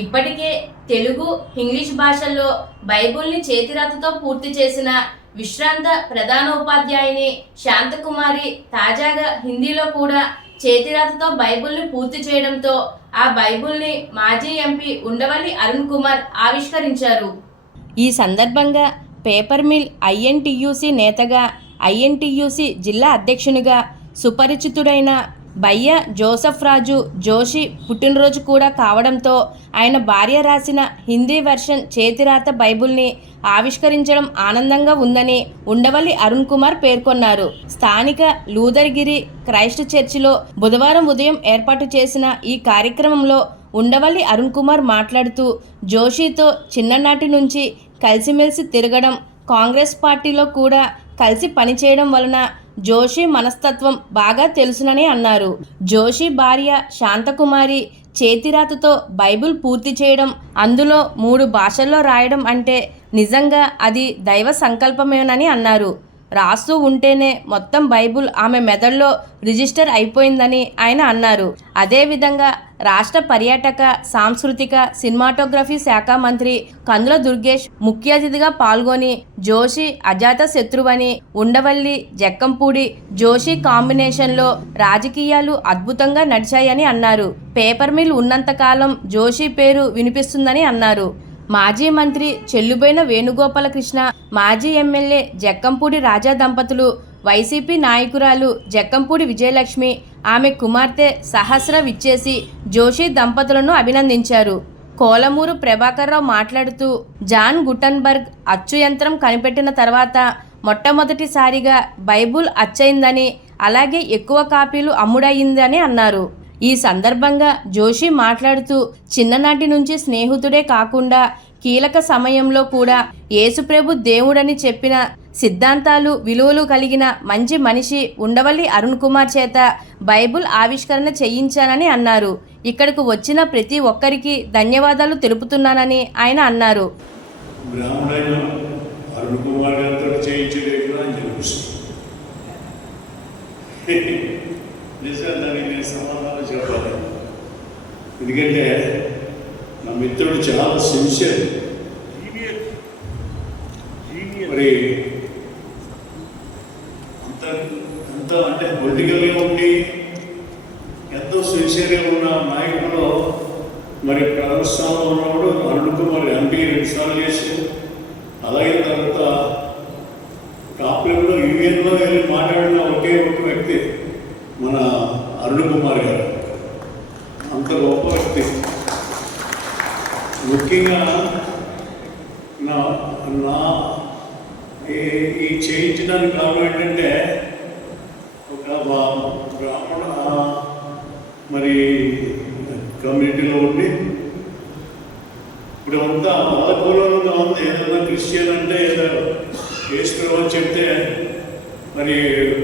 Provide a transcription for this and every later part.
ఇప్పటికే తెలుగు, ఇంగ్లీష్ భాషల్లో బైబిల్ని చేతిరాతతో పూర్తి చేసిన విశ్రాంత ప్రధానోపాధ్యాయుని శాంతకుమారి తాజాగా హిందీలో కూడా చేతిరాతతో బైబిల్ని పూర్తి చేయడంతో ఆ బైబిల్ని మాజీ ఎంపీ ఉండవల్లి అరుణ్ కుమార్ ఆవిష్కరించారు. ఈ సందర్భంగా పేపర్ మిల్ ఐఎన్టీయూసీ నేతగా, ఐఎన్టీయూసీ జిల్లా అధ్యక్షునిగా సుపరిచితుడైన బయ్య జోసఫ్ రాజు జోషి పుట్టినరోజు కూడా కావడంతో ఆయన భార్య రాసిన హిందీ వెర్షన్ చేతిరాత బైబిల్ని ఆవిష్కరించడం ఆనందంగా ఉందని ఉండవల్లి అరుణ్ కుమార్ పేర్కొన్నారు. స్థానిక లూథర్గిరి క్రైస్ట్ చర్చిలో బుధవారం ఉదయం ఏర్పాటు చేసిన ఈ కార్యక్రమంలో ఉండవల్లి అరుణ్ కుమార్ మాట్లాడుతూ, జోషితో చిన్ననాటి నుంచి కలిసిమెలిసి తిరగడం, కాంగ్రెస్ పార్టీలో కూడా కలిసి పనిచేయడం వలన జోషి మనస్తత్వం బాగా తెలుసునని అన్నారు. జోషి భార్య శాంతకుమారి చేతిరాతతో బైబిల్ పూర్తి చేయడం, అందులో 3 భాషల్లో రాయడం అంటే నిజంగా అది దైవ సంకల్పమేనని అన్నారు. రాస్తూ ఉంటేనే మొత్తం బైబిల్ ఆమె మెదడులో రిజిస్టర్ అయిపోయిందని ఆయన అన్నారు. అదేవిధంగా రాష్ట్ర పర్యాటక, సాంస్కృతిక, సినిమాటోగ్రఫీ శాఖ మంత్రి కందుల దుర్గేష్ ముఖ్య అతిథిగా పాల్గొని జోషి అజాత శత్రువని, ఉండవల్లి జక్కంపూడి జోషి కాంబినేషన్లో రాజకీయాలు అద్భుతంగా నడిచాయని అన్నారు. పేపర్ మిల్ ఉన్నంతకాలం జోషి పేరు వినిపిస్తుందని అన్నారు. మాజీ మంత్రి చెల్లుబోయిన వేణుగోపాలకృష్ణ, మాజీ ఎమ్మెల్యే జక్కంపూడి రాజా దంపతులు, వైసీపీ నాయకురాలు జక్కంపూడి విజయలక్ష్మి, ఆమె కుమార్తె సహస్ర విచ్చేసి జోషి దంపతులను అభినందించారు. కోలమూరు ప్రభాకర్రావు మాట్లాడుతూ, జాన్ గుటన్బర్గ్ అచ్చు యంత్రం కనిపెట్టిన తర్వాత మొట్టమొదటిసారిగా బైబుల్ అచ్చయిందని, అలాగే ఎక్కువ కాపీలు అమ్ముడయిందని అన్నారు. ఈ సందర్భంగా జోషి మాట్లాడుతూ, చిన్ననాటి నుంచి స్నేహితుడే కాకుండా కీలక సమయంలో కూడా యేసుప్రభు దేవుడని చెప్పిన సిద్ధాంతాలు, విలువలు కలిగిన మంచి మనిషి ఉండవల్లి అరుణ్ కుమార్ చేత బైబుల్ ఆవిష్కరణ చేయించానని అన్నారు. ఇక్కడకు వచ్చిన ప్రతి ఒక్కరికి ధన్యవాదాలు తెలుపుతున్నానని ఆయన అన్నారు. సమాధానం చెప్పాలి, ఎందుకంటే నా మిత్రుడు చాలా సిన్సియర్. మరి అంత అంటే పొలిటికల్గా ఉండి ఎంతో సిన్సియర్గా ఉన్న నాయకుల్లో మరి ప్రధాన స్థానంలో ఉన్నప్పుడు అరుణ్ కుమార్ ఎంపీ 2 సార్లు చేసి, అలాగే తర్వాత కాపులంలో యూనియన్లో వెళ్ళి మాట్లాడిన ఒకే ఒక వ్యక్తి మన అరుణ్ కుమార్ గారు. అంత గొప్ప వ్యక్తి. ముఖ్యంగా నా ఈ చేయించడానికి కారణం ఏంటంటే, ఒక బ్రాహ్మణ మరి కమ్యూనిటీలో ఉండి ఇప్పుడు అంతా మతకూలంగా ఉంది. ఏదైనా క్రిస్టియన్ అంటే ఏదో యేసు అని చెప్తే మరి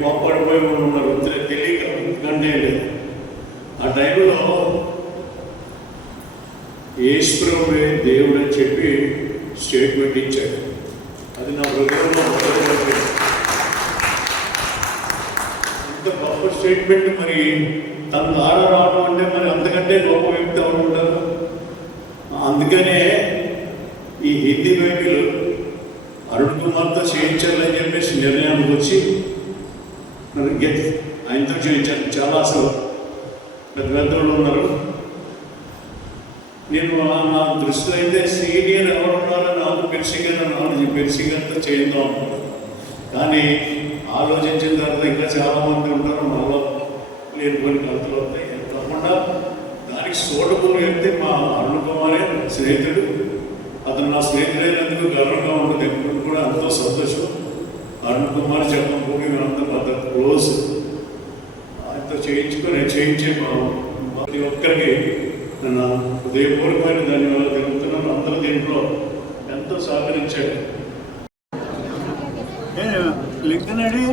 కోప్పడిపోయి ఉన్నారు, తెలియక ఎందుకంటే ఆ టైంలో యేసుప్రభువే దేవుడు అని చెప్పి స్టేట్మెంట్ ఇచ్చాడు. అది నా హృదయంలో ఇంత గొప్ప స్టేట్మెంట్. మరి తన ద్వారా రావడం అంటే మరి అంతకంటే గొప్ప వ్యక్తి ఎవరు ఉంటారు. అందుకనే ఈ హిందీ బైబిల్ అరుణ్ కుమార్తో చేయించాలని చెప్పేసి నిర్ణయానికి వచ్చి ఆయనతో చేయించాను. చాలా అసలు పెద్దలు ఉన్నారు. నేను నా దృష్టిలో అయితే సీనియర్ ఎవరు ఉన్నారో నాకు పెర్సిగన్తో చేద్దాం అనుకున్నాను. కానీ ఆలోచించిన తర్వాత ఇంకా చాలామంది ఉంటారు, మనలో లేని కొన్ని కథలు అవుతాయి. తప్పకుండా దానికి సూటబుల్ వ్యక్తి మా అరుణ్ కుమారే స్నేహితుడు. అతను నా స్నేహితుడైనందుకు గర్వంగా ఉంటుంది. ఎప్పుడు కూడా ఎంతో సంతోషం. అరుణ్ కుమార్ చెప్పకూడదు, మేమంతా పెద్ద క్లోజ్. ఆయనతో చేయించే ప్రతి ఒక్కరికి నేను హృదయపూర్వకమైన ధన్యవాదాలు తెలుపుతున్నాను. అందరూ దీంట్లో ఎంతో సహకరించాడు. లింకనడి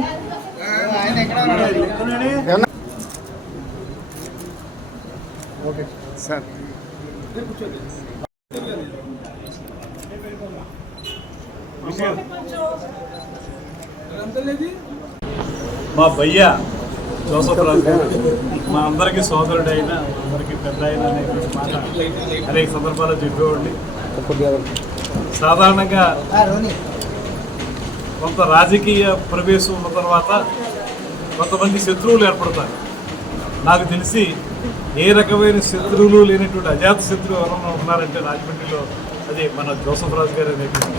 ఓకే సార్. మా భయ్య జోసఫ్ రాజు గారు మా అందరికీ సోదరుడు అయిన అందరికీ పెద్ద అయిన అనేటువంటి మాట అనేక సందర్భాల్లో చెప్పేవాడిని. సాధారణంగా కొంత రాజకీయ ప్రవేశం ఉన్న తర్వాత కొంతమంది శత్రువులు ఏర్పడతారు. నాకు తెలిసి ఏ రకమైన శత్రువులు లేనటువంటి అజాత శత్రువు ఎవరైనా ఉన్నారంటే రాజమండ్రిలో అది మన జోసఫ్ రాజు గారు అనేటువంటి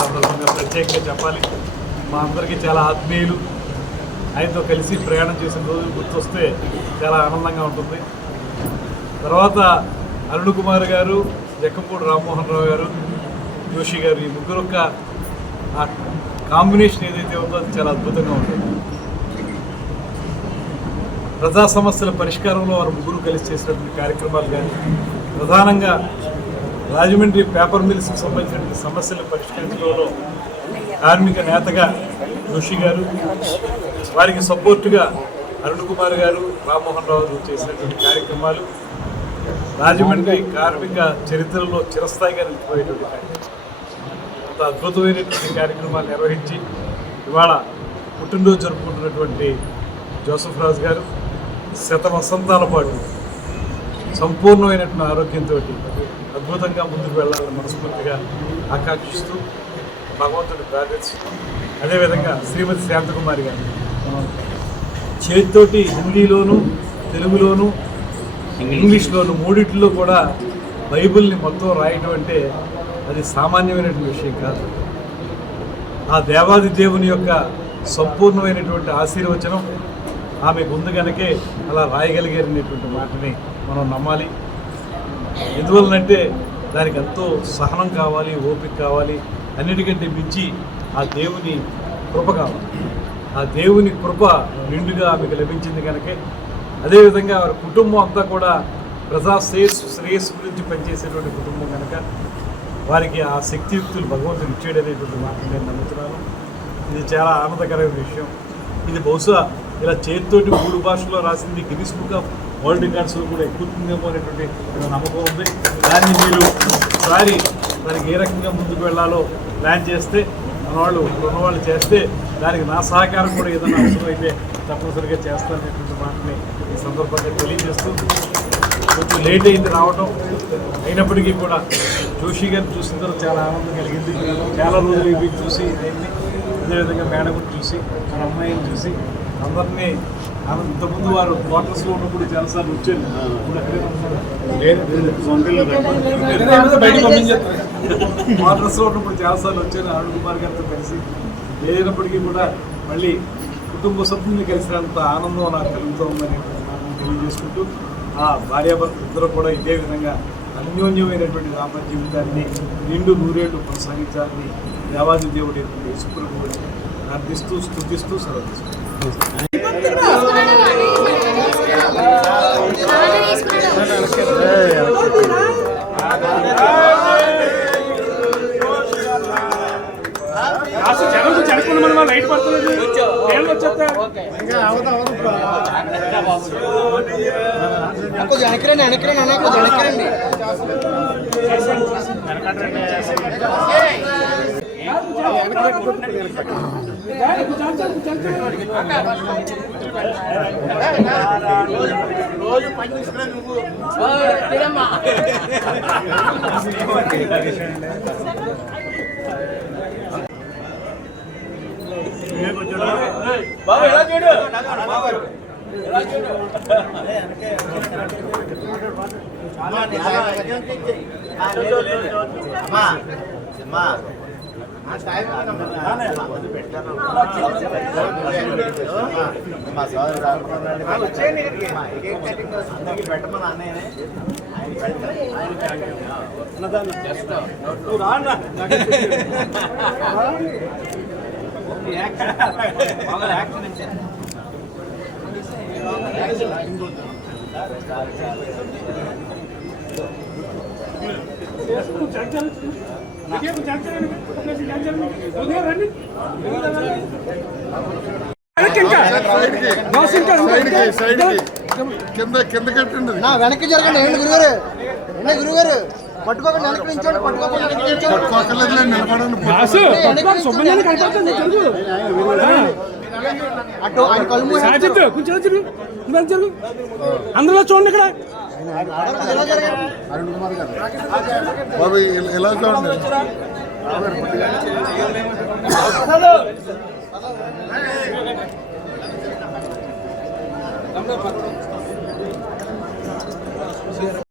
సందర్భంగా ప్రత్యేకంగా చెప్పాలి. మా అందరికీ చాలా ఆత్మీయులు. ఆయనతో కలిసి ప్రయాణం చేసిన రోజులు గుర్తొస్తే చాలా ఆనందంగా ఉంటుంది. తర్వాత అరుణ్ కుమార్ గారు, జక్కంపూడి రామ్మోహన్ రావు గారు, జోషి గారు, ఈ ముగ్గురు యొక్క ఆ కాంబినేషన్ ఏదైతే ఉందో అది చాలా అద్భుతంగా ఉంటుంది. ప్రజా సమస్యల పరిష్కారంలో వారు ముగ్గురు కలిసి చేసినటువంటి కార్యక్రమాలు కానీ, ప్రధానంగా రాజమండ్రి పేపర్ మిల్స్కి సంబంధించిన సమస్యలు పరిష్కరించడంలో కార్మిక నేతగా జోషి గారు, వారికి సపోర్టుగా అరుణ్ కుమార్ గారు, రామ్మోహన్ రావు చేసినటువంటి కార్యక్రమాలు రాజమండ్రి కార్మిక చరిత్రలో చిరస్థాయిగా నిలిచిపోయేటువంటి కార్యక్రమం. అంత అద్భుతమైనటువంటి కార్యక్రమాలు నిర్వహించి ఇవాళ పుట్టినరోజు జరుపుకుంటున్నటువంటి జోసఫ్ రాజు గారు 100 వసంతాల పాటు సంపూర్ణమైనటువంటి ఆరోగ్యంతో అద్భుతంగా ముందుకు వెళ్ళాలని మనస్ఫూర్తిగా ఆకాంక్షిస్తూ భగవంతుడిని ప్రార్థిస్తూ, అదేవిధంగా శ్రీమతి శాంతకుమారి గారు చేతితోటి హిందీలోను, తెలుగులోను, ఇంగ్లీష్లోను మూడిట్లో కూడా బైబిల్ని మొత్తం రాయటం అంటే అది సామాన్యమైనటువంటి విషయం కాదు. ఆ దేవాది దేవుని యొక్క సంపూర్ణమైనటువంటి ఆశీర్వచనం ఆమెకు ఉంది కనుకే అలా రాయగలిగారనేటువంటి మాటని మనం నమ్మాలి. ఎందువలనంటే దానికి ఎంతో సహనం కావాలి, ఓపిక కావాలి, అన్నిటికంటే మించి ఆ దేవుని కృప కావాలి. ఆ దేవుని కృప నిండుగా ఆమెకు లభించింది కనుకే. అదేవిధంగా వారి కుటుంబం అంతా కూడా ప్రజా శ్రేయస్సు గురించి పనిచేసేటువంటి కుటుంబం కనుక వారికి ఆ శక్తియుక్తులు భగవంతుడు ఇచ్చేయడనేటువంటి మాట నేను నమ్ముతున్నాను. ఇది చాలా ఆనందకరమైన విషయం. ఇది బహుశా ఇలా చేతితోటి 3 భాషల్లో రాసింది గిన్నిస్ బుక్ ఆఫ్ వరల్డ్ రికార్డ్స్లో కూడా ఎక్కుతుందేమో అనేటువంటి నమ్మకం ఉంది. దాన్ని మీరు ఒకసారి దానికి ఏ రకంగా ముందుకు వెళ్ళాలో ప్లాన్ చేస్తే, ఉన్నవాళ్ళు చేస్తే దానికి నా సహకారం కూడా ఏదైనా అవసరమైతే తప్పనిసరిగా చేస్తాననేటువంటి మాటని ఈ సందర్భంగా తెలియజేస్తూ, కొంచెం లేట్ అయింది రావడం, అయినప్పటికీ కూడా జోషి గారిని చూసిన తర్వాత చాలా ఆనందం కలిగింది. చాలా రోజులు ఇవి చూసి దీన్ని, అదేవిధంగా మేడం చూసి, మన అమ్మాయిని చూసి అందరినీ ఇంతకుముందు వారు క్వార్టర్స్లో ఉన్నప్పుడు చాలాసార్లు వచ్చారు. ఇప్పుడు అక్కడే బయటకు పంపించారు. క్వార్టర్స్లో ఉన్నప్పుడు చాలాసార్లు వచ్చాను అరుణ్ కుమార్ గారితో కలిసి. లేనప్పటికీ కూడా మళ్ళీ కుటుంబ సభ్యుల్ని కలిసినంత ఆనందం నాకు కలుగుతుందని తెలియజేసుకుంటూ, ఆ భార్యాభర్తలు ఇద్దరు కూడా ఇదే విధంగా అన్యోన్యమైనటువంటి దాంపత్య జీవితాన్ని నిండు నూరేళ్లు కొనసాగించాలని దేవాది దేవుడి యేసుప్రభువుని ప్రార్థిస్తూ స్తుతిస్తూ సెలవు తీసుకుంటాం. లైట్ పడుతుంది రోజు పని తీసుకురా నువ్వు. బాబు ఎలా చూడు, ఎలా చూడు. మా సోదరుడు పెట్టమని అన్నయ్యనే కింద కట్టండి. వెనక్కి జరగండి. ఏంటి గురుగారు, ఏంటి గురుగారు పట్టుకోకండి, వెనక్కి నిల్చోండి. పట్టుకోకలేదు నిలబడండి. అటు ఆయన కళ్ళు మూసేస్తారు. సాజిద్ కొంచెం ఇలా జరుగు, ఇలా జరుగు. అందరిలో చూడండి ఇక్కడ. ఇలా జరగండి. అరుణ్ కుమార్ గారు బాబు ఎలా చూడండి